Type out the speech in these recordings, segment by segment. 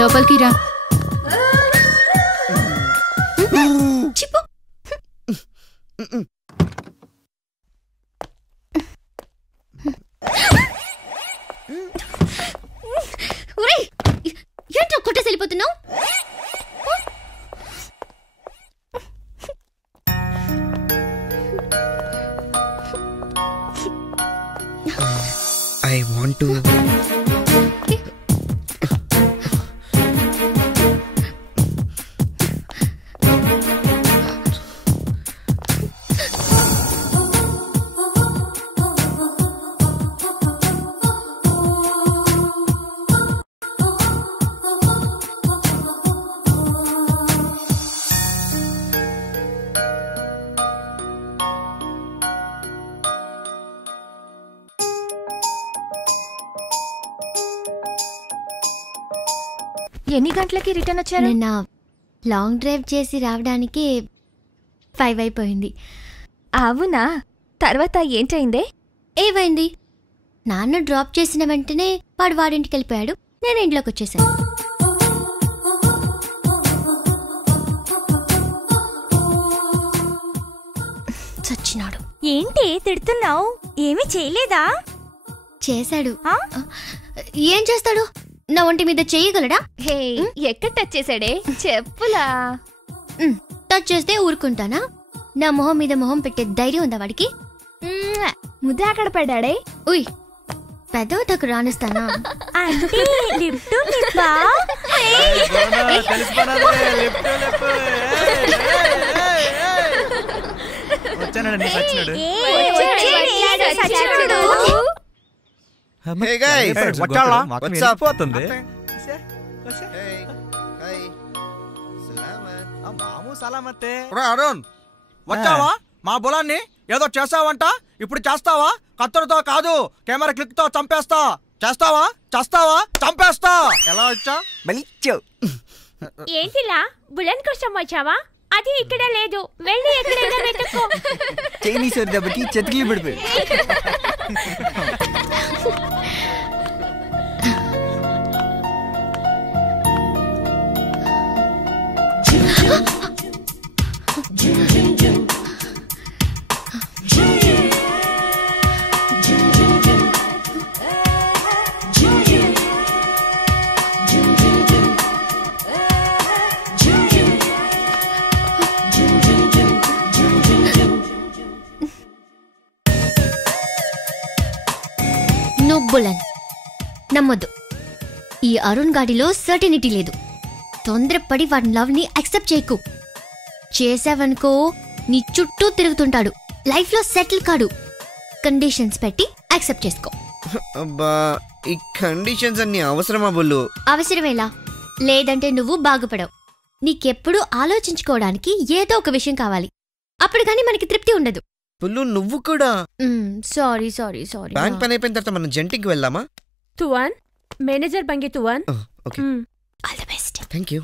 లోపలికి రా. ఏంటో కొట్టేసి వెళ్ళిపోతున్నావు? I want to. ఎన్ని గంటలకి రిటర్న్ వచ్చారు? నిన్న లాంగ్ డ్రైవ్ చేసి రావడానికి 5 అయిపోయింది. అవునా? తర్వాత ఏంటైందే? ఏమైంది? నాన్న డ్రాప్ చేసిన వెంటనే వాడింటికి వెళ్ళిపోయాడు. నేను ఇంట్లోకి వచ్చేసాను. చచ్చినాడు. ఏంటి తిడుతున్నావు? ఏమీ చేయలేదా? చేశాడు. ఏం చేస్తాడు? నా ఒంటి మీద చేయగలడా? హే, ఎక్కడ టచ్ చేశాడే? చెప్పులా. టచ్ చేస్తే ఊరుకుంటానా? నా మొహం మీద మొహం పెట్టే ధైర్యం ఉందా వాడికి? ముద్ద అక్కడ పడ్డాడే. ఉయ్, పెద్దవతకు రానిస్తానా? Hey guys, what's up? సలామతే. Arun, వచ్చావా? మా బులాన్ని ఏదో చేస్తావంట. ఇప్పుడు చేస్తావా? కత్తెరతో కాదు, కెమెరా క్లిక్ తో చంపేస్తా. చేస్తావా? చేస్తావా? చంపేస్తా. ఎలా వచ్చా? ఏంటిలా బులన్ కోసం వచ్చావా? అది ఇక్కడ లేదు, వెళ్ళి ఎక్కడైనా వెతుక్కో. చైనీస్ దెబ్బకి చెతికి పడిపోయి. బులన్ నమ్మొద్దు. ఈ అరుణ్ గాడిలో సర్టెనిటీ లేదు. తొందరపడి వాడి లవ్ ని యాక్సెప్ట్ చేయకు. చేసావనుకో నీ చుట్టూ తిరుగుతుంటాడు. లైఫ్ లో సెటిల్ కాడు. కండిషన్స్ పెట్టి యాక్సెప్ట్ చేసుకో. అబ్బా, ఈ కండిషన్స్ అన్ని అవసరమా బుల్లు? అవసరమేలా? లేదంటే నువ్వు బాగుపడవు. నీకెప్పుడు ఆలోచించుకోవడానికి ఏదో ఒక విషయం కావాలి. అప్పుడు కానీ మనకి తృప్తి ఉండదు. బుల్లు, నువ్వు కూడా. సారీ. బ్యాంక్ పని అయిపోయిన తర్వాత మనం జంటికి వెళ్దామా? తువాన్, మేనేజర్ బంగి తువాన్. Okay, all the best. Thank you.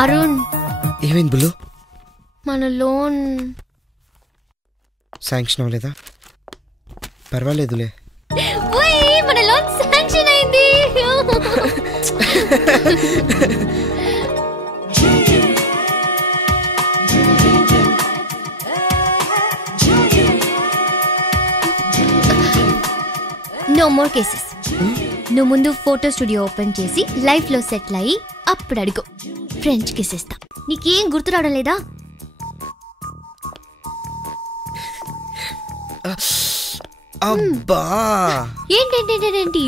Arun, ఏమైంది బుల్లు? మన లోన్ శాంక్షన్ అవ్వలేదా? పర్వాలేదులే. మన లోన్ శాంక్షన్ అయింది. No more cases. నువ్వు ముందు ఫోటో స్టూడియో ఓపెన్ చేసి లైఫ్ లో సెటిల్ అయ్యి అప్పుడు అడుగు. ఫ్రెంచ్ కిస్ ఇస్తా. నీకేం గుర్తు రావడం లేదా? అబ్బా, ఏంటి?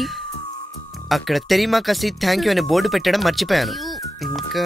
అక్కడ తెరిమా కసి థ్యాంక్ యూ అనే బోర్డు పెట్టడం మర్చిపోయాను. ఇంకా